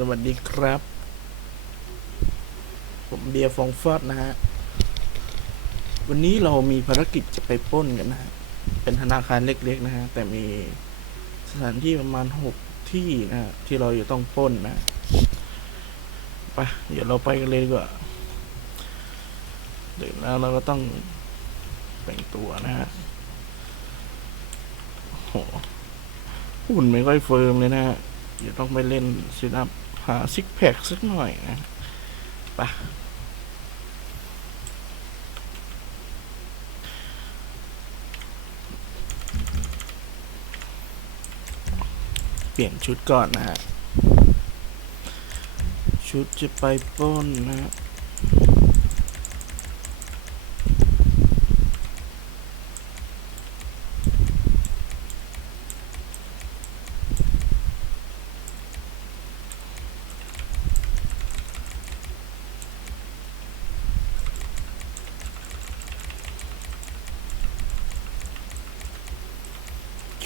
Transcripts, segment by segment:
สวัสดีครับ ผมเบียร์ฟองฟอดนะฮะ วันนี้เรามีภารกิจจะไปป้นกันนะฮะ เป็นธนาคารเล็กๆนะฮะ แต่มีสถานที่ประมาณหกที่นะฮะ ที่เราจะต้องป้นนะไปเดี๋ยวเราไปกันเลยดีกว่าเดี๋ยวแล้วเราก็ต้องแต่งตัวนะฮะโหหุ่นไม่ค่อยเฟิร์มเลยนะฮะเดี๋ยวต้องไปเล่นซิทอัพ หาซิกแพคสักหน่อยนะไปเปลี่ยนชุดก่อนนะฮะ ชุดจะไปป้นนะ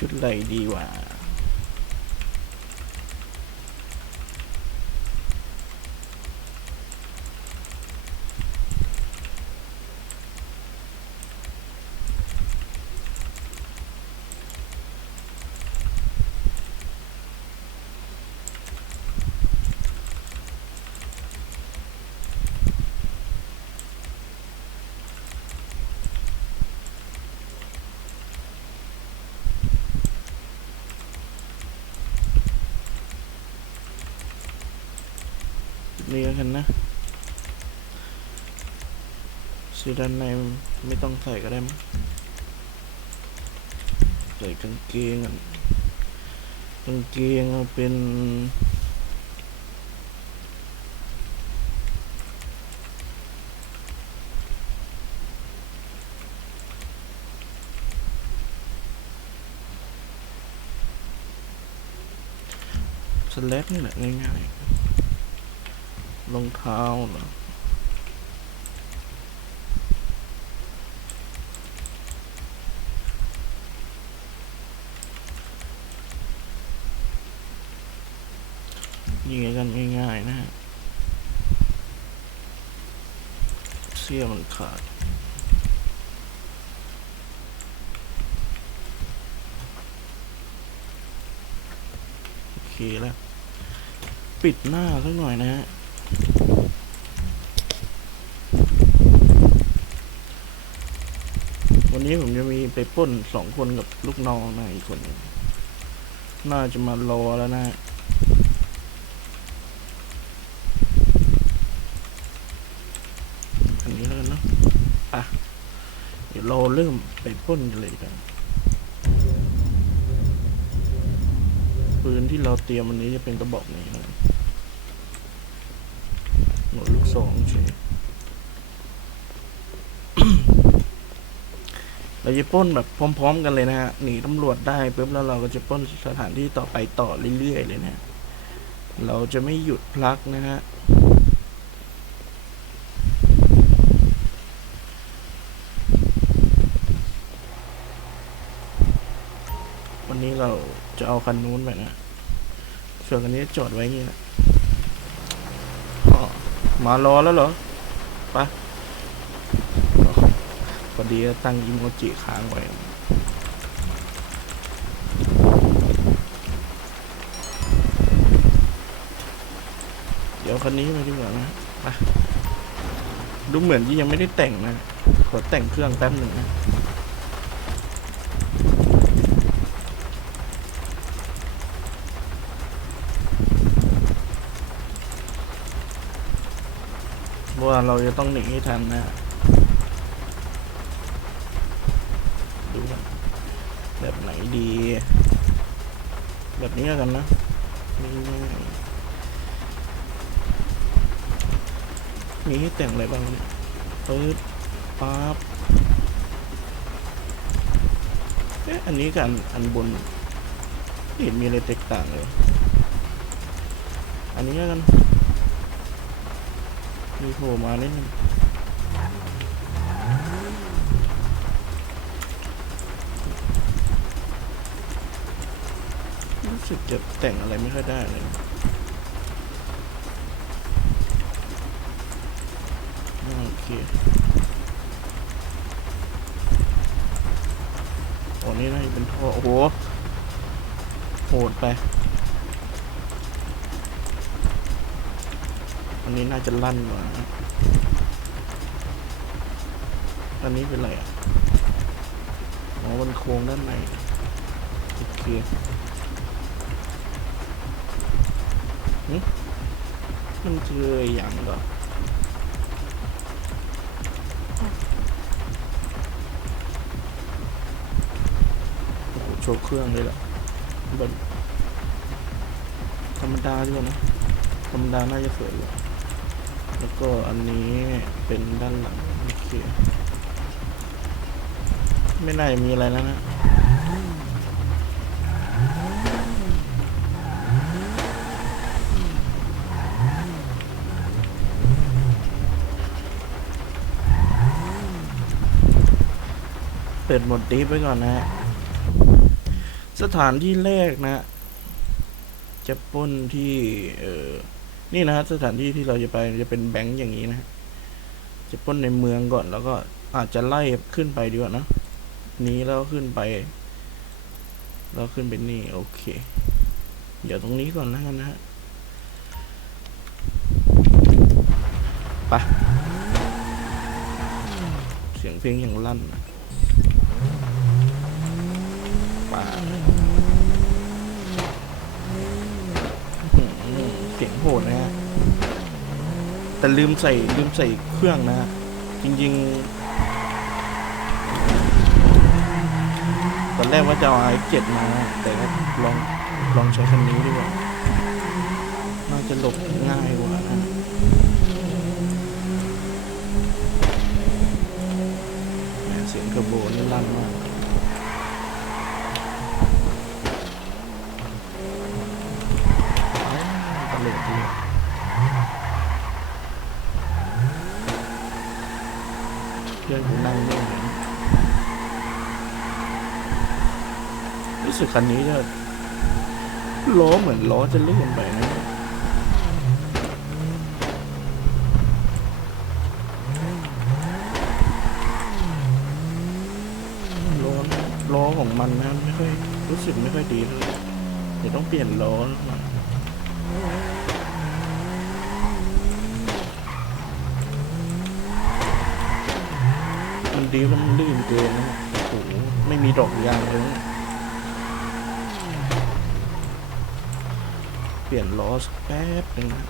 ชุดอะไรดีวะ นี่แล้วกันนะสีด้านในไม่ต้องใส่ก็ได้มั้งใส่กางเกงกางเกงเอาเป็นสแลกนี่แหละง่ายๆ รองเท้าเหรอยิงกันง่ายๆนะฮะ เสี้ยมันขาดโอเคแล้ว ปิดหน้าสักหน่อยนะฮะ นี้ผมจะมีไปป้นสองคนกับลูกน้องนะอีกคนหนึ่งน่าจะมารอแล้วนะอันนี้แล้วกันเนาะอะเดี๋ยวเราเริ่มไปป้นกันเลยกันปืนที่เราเตรียมวันนี้จะเป็นกระบอกนี้นะหนวดลูกสองเฉ เราจะป้นแบบพร้อม ๆ กันเลยนะฮะหนีตำรวจได้ปุ๊บแล้วเราก็จะป้นสถานที่ต่อไปต่อเรื่อยๆเลยนะเราจะไม่หยุดพลักนะฮะวันนี้เราจะเอาคันนู้นไปนะส่วนคันนี้จอดไว้นี่แหละมารอแล้วเหรอไป พอดีก็ตั้งอิโมจิค้างไว้เดี๋ยวคันนี้มาดีกว่านะไปดูเหมือนที่ยังไม่ได้แต่งนะ ขอแต่งเครื่องแป๊บหนึ่งนะเพราะว่าเราจะต้องหนีให้ทันนะ ดูกันแบบไหน ดี แบบนี้แล้วกันนะมีให้แต่งอะไรบ้างปึ๊บปั๊บเอ๊ะอันนี้กันอันบนเห็นมีอะไรแตกต่างเลย อันนี้แล้วกันมีโผล่มานิดนึงึกจะแต่งอะไรไม่ค่อยได้เลยโอเคโอ้นี่น่าจะเป็นท่อโอ้โหโหดไป อันนี้น่าจะลั่นกว่าอันนี้เป็นอะไรอะอ๋อมันโค้งด้านในโอเค มันคืออย่างก่อนโอ้โหโชว์เครื่องเลยเหรอแบบธรรมดาดีกว่านะ ธรรมดาน่าจะสวยกว่าแล้วก็อันนี้เป็นด้านหลังโอเคไม่น่าจะมีอะไรแล้วนะ เปิดหมดดีฟไว้ก่อนนะ สถานที่แรกนะ จะปล้นที่เออนี่นะฮะสถานที่ที่เราจะไปจะเป็นแบงค์อย่างนี้นะ จะปล้นในเมืองก่อนแล้วก็อาจจะไล่ขึ้นไปดีกว่านะ นี้แล้วขึ้นไปแล้วขึ้นไปนี่โอเค เดี๋ยวตรงนี้ก่อนแล้วกันนะฮะไปเสียงเพลงอย่างลั่นนะ ไป่าเสียงโหดนะฮะ แต่ลืมใส่ลืมใส่เครื่องนะฮะ จริง ๆ ตอนแรกว่าจะเอาไอเจ็ดมา แต่ลองลองใช้คันนี้ดีกว่า น่าจะหลบง่ายกว่านะ พื่อนนั่งนี่เหมือนรู้สึกคันนี้จะล้อเหมือนล้อจะเลื่อนไปนะล้อล้อของมันนะไม่ค่อยรู้สึกไม่ค่อยดีเลยเดี๋ยวต้องเปลี่ยนล้อหน่ อยมันดีมันลื่นเกินนะโอ้โหไม่มีดอกยางเลยเปลี่ยนล้อสักแป๊บหนึ่งนะ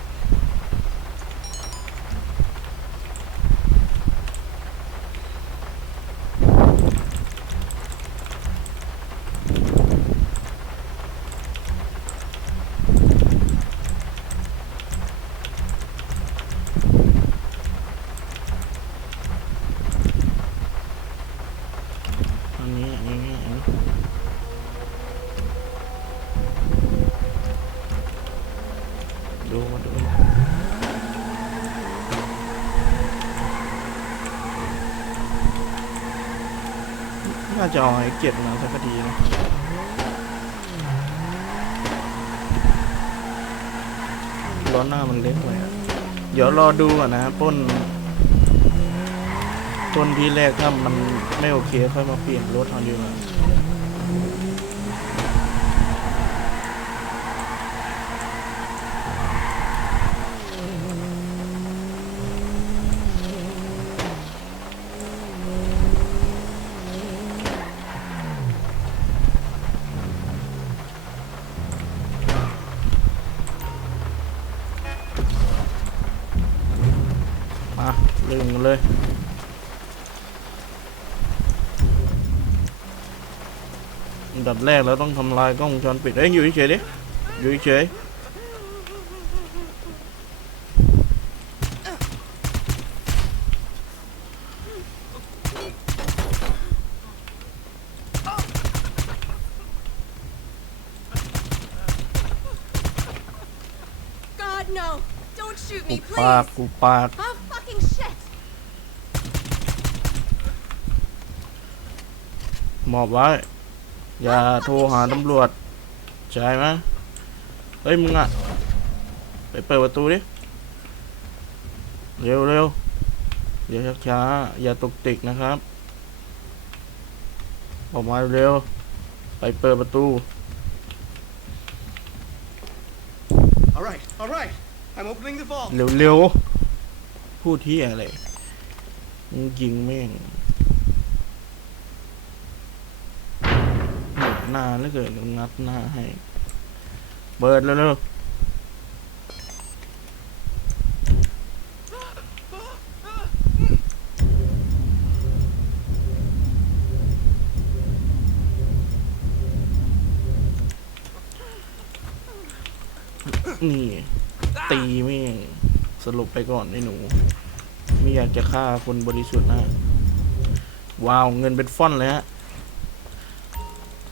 อันนี้อันนี้อันนี้ดูมาดูน่า จะเอาไอ้เก็บมาสักดีนะล้อหน้ามันเล็กเลยอะเดี๋ยวรอดูก่อนนะป้นป้นที่แรกถ้ามันไม่โอเคค่อยมาเปลี่ยนรถเอาดีกว่า อันดับแรกเราต้องทำลายกล้องวงจรปิดเอ้ยอยู่เฉยๆดิอยู่เฉย God, no! Don't shoot ๆกู me, ปาก please! กูปาก Oh, fucking shit! หมอบไว้ อย่าโทรหาตำรวจ ใช่ไหมเฮ้ยมึงอะไปเปิดประตูดิ เร็วเร็วเดี๋ยวช้าๆอย่าตกติกนะครับ ออกมาเร็ว ไปเปิดประตู alright alright I'm opening the vault. เร็วเร็วพูดที่อะไรยิงแม่ง หน้าแล้วเกิดงัดหน้าให้ เบิดแล้วเร็วนี่ตีแม่งสรุปไปก่อนไอ้หนู ไม่อยากจะฆ่าคนบริสุทธิ์นะ ว้าว เงินเป็นฟ่อนเลยฮะ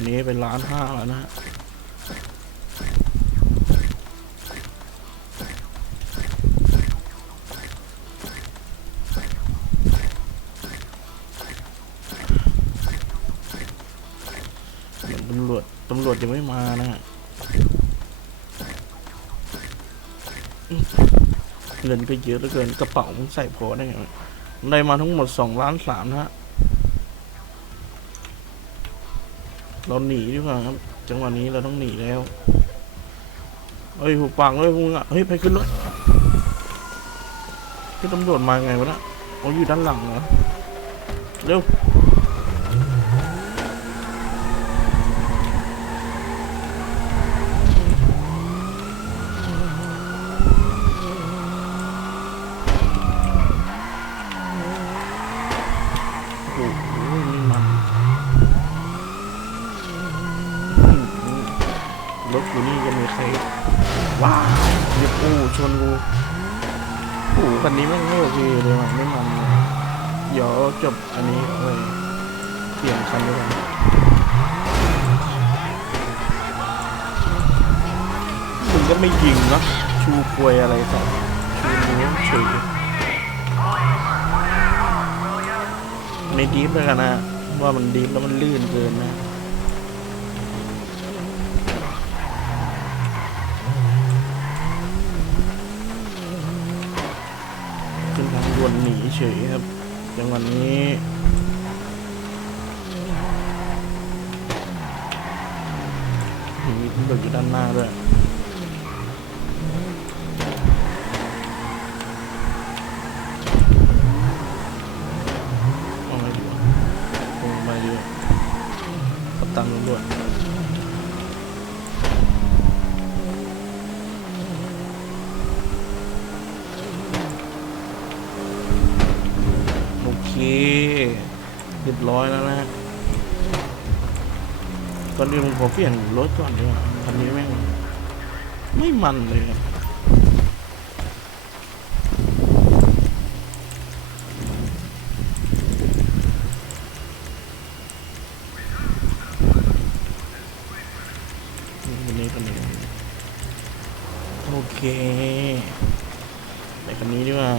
ตอนนี้เป็นล้านห้าแล้วนะฮะเหมือนตำรวจ ตำรวจยังไม่มานะฮะเงินก็เยอะเหลือเกินกระเป๋ามึงใส่พอได้ไงได้มาทั้งหมดสองล้านสามนะฮะ เราหนีดีกว่าครับ จังหวะนี้เราต้องหนีแล้วเฮ้ยหูปังเลยพวกมึงอะเฮ้ยไปขึ้นรถที่ตำรวจมาไงวะนะเอาอยู่ด้านหลังเหรอเร็ว โอ้โหนี่มันอื้อหือรถกูนี่จะมีใคร ว้าวเดี๋ยวกูชนกู อันนี้แม่ไม่โอเคเลยว่ะไม่มันเลยเดี๋ยวจบอันนี้เลยเปลี่ยนคันดีกว่ามึงก็ไม่ยิงนะชูควยอะไรใส่ชูนิ้วเฉยในดีฟเลยกันนะ ว่ามันดีฟแล้วมันลื่นเกินนะ ขึ้นทางด่วนหนี เฉยครับ จังหวะนี้มีตำรวจอยู่ด้านหน้าด้วย เอาไงดีวะคงไปดีกว่าเอาตังค์ด่วนโอเค เรียบร้ อยแล้วนะก่อนอื่นผมขอเปลี่ยนรถก่อนดีกว่าคันนี้แม่งไม่มันเลยครับคนนี้โอเคไปคันนี้ดีกว่า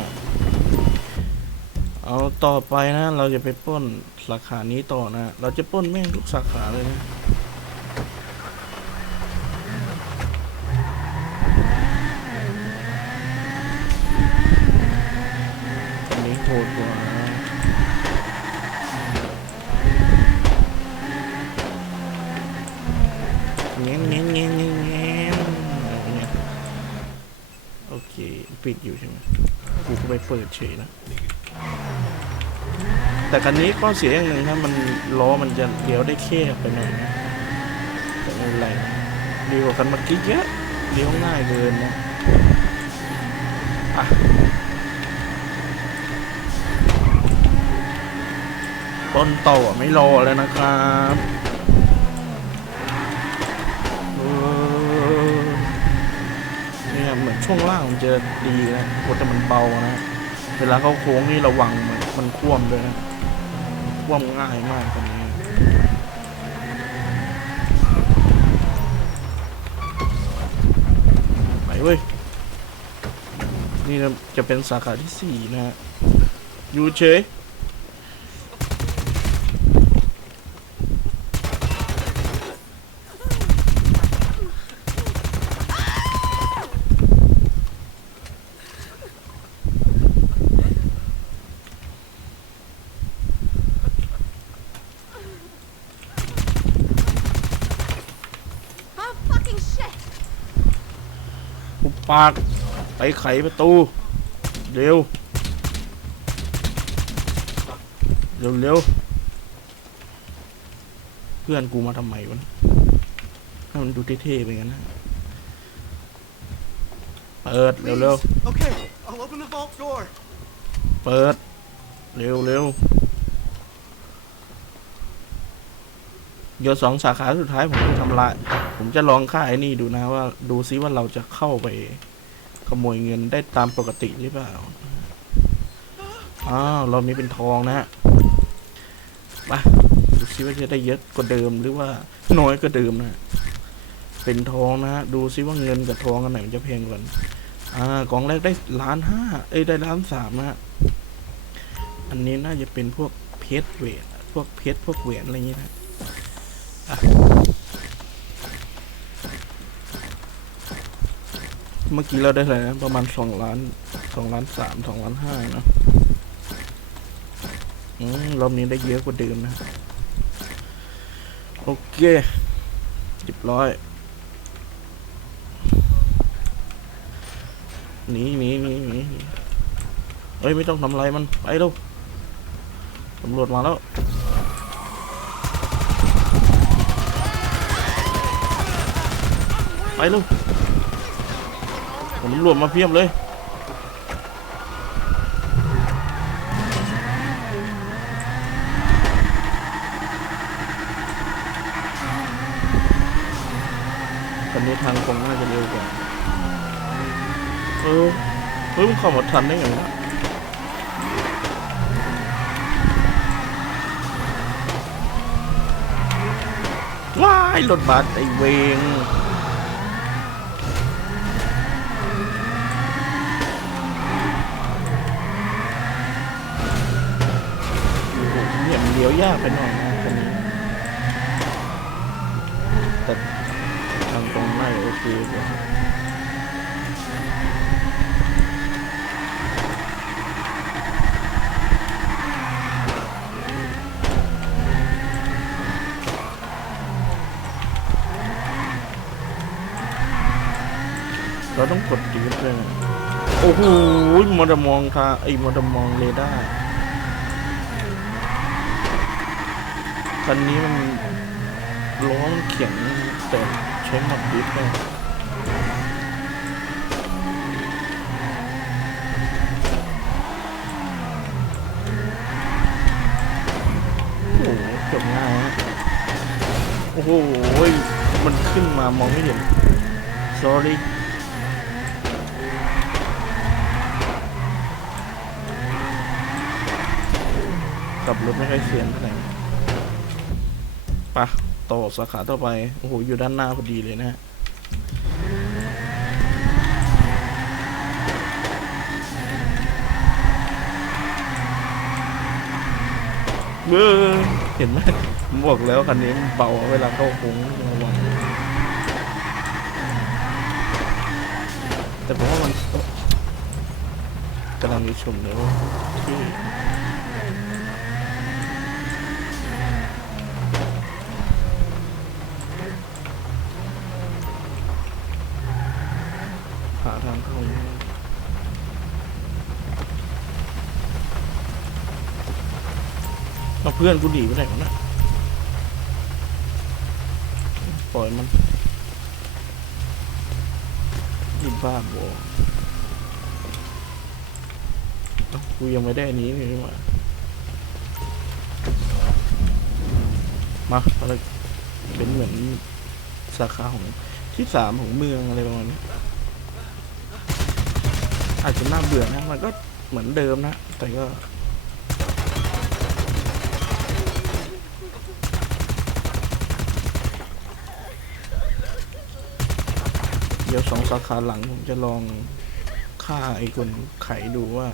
เอาต่อไปนะเราจะไปปล้นสาขานี้ต่อนะ เราจะปล้นแม่งทุกสาขาเลยนะอันนี้โหดกว่านะเงี้ยเงี้ยเงี้ยเงี้ยเงี้ยโอเค ปิดอยู่ใช่ไหมกูก็ไปเปิดเฉยนะ แต่คันนี้ข้อเสียอย่างหนึ่งถ้ามันล้อมันจะเลี้ยวได้แคบไปหน่อยนะแต่ไม่เป็นไรดีกว่าคันเมื่อกี้เยอะเลี้ยวง่ายเกินนะอะต้นโต่อไม่รอแล้วนะครับเนี่ยเหมือนช่วงล่างมันจะดีนะโอ้แต่มันเบานะ เวลาเขาโค้งนี่ระวังมันมันคว่ำด้วยนะคว่ำง่ายมากตรงนี้ไปเว้ย นี่จะเป็นสาขาที่สี่นะฮะยูเช ปุบปาก ไปไขประตู เร็ว เร็วเร็วเพื่อนกูมาทำไมวะให้มันดูเท่ๆไปงั้นนะ เปิด เร็วเร็ว Please. Okay, I'll open the vault door. เปิด เร็วเร็วเดี๋ยวสองสาขาสุดท้ายผมจะทำลาย ผมจะลองค่าไอ้นี่ดูนะว่าดูซิว่าเราจะเข้าไปขโมยเงินได้ตามปกติหรือเปล่า อ้าวรอบนี้เป็นทองนะฮะมาดูซิว่าจะได้เยอะกว่าเดิมหรือว่าน้อยกว่าเดิมนะ เป็นทองนะฮะดูซิว่าเงินกับทองอันไหนมันจะแพงกว่านอ่ากองแรกได้ล้านห้าเอ้ยได้ล้านสามนะฮะอันนี้น่าจะเป็นพวกเพชรเวทพวกเพชรพวกแหวนอะไรอย่างงี้นะอะ เมื่อกี้เราได้อะไรนะประมาณสองล้านสองล้านสามสองล้านห้าเนอะอืมรอบนี้ได้เยอะกว่าเดิมนะ โอเคเรียบร้อยหนีหนีหนีหนีหนีเอ้ย ไม่ต้องทำอะไรมัน ไปเร็วตำรวจมาแล้วไปเร็ว ผมตำรวจมาเพียบเลย ตอนนี้ทางคงน่าจะเร็วกว่า เออเฮ้ยมึงเข้ามาทันได้ไงวะว้ายรถบัสไอเวงโอ้โหเนี่ยมันเลี้ยวยากไปหน่อยนะคันนี้แต่ทางตรงไม่โอเคกว่าเราต้องกดดีฟเลยนะโอ้โหมอดมองทางไอ้มอดมองเรดาร์ คันนี้มันล้อมันเขียงแต่ใช้หมดดิฟเลยโอ้โหจบง่ายฮะโอ้โห มันขึ้นมามองไม่เห็น sorry ขับรถไม่ค่อยเสียนเท่าไหร่ ต่อสาขาต่อไป โอ้โห อยู่ด้านหน้าพอดีเลยนะฮะเออเห็นไหมผมบอกแล้วคันนี้มันเบาเวลาเข้าโค้งระวังแต่ผมว่ามันเอ้อกำลังจะชมเลยว่าที่ เข้าเอาเพื่อนกูหนีไปไหนวะเนะปล่อยมันนี่บ้าบอกูยังไม่ได้อันนี้นี่หว่ามาอะไรเป็นเหมือนสาขาของที่สามของเมืองอะไรประมาณนี้ อาจจะน่าเบื่อนะมันก็เหมือนเดิมนะ แต่ก็เดี๋ยวสองสาขาหลังผมจะลองฆ่าไอ้คนไขดูว่า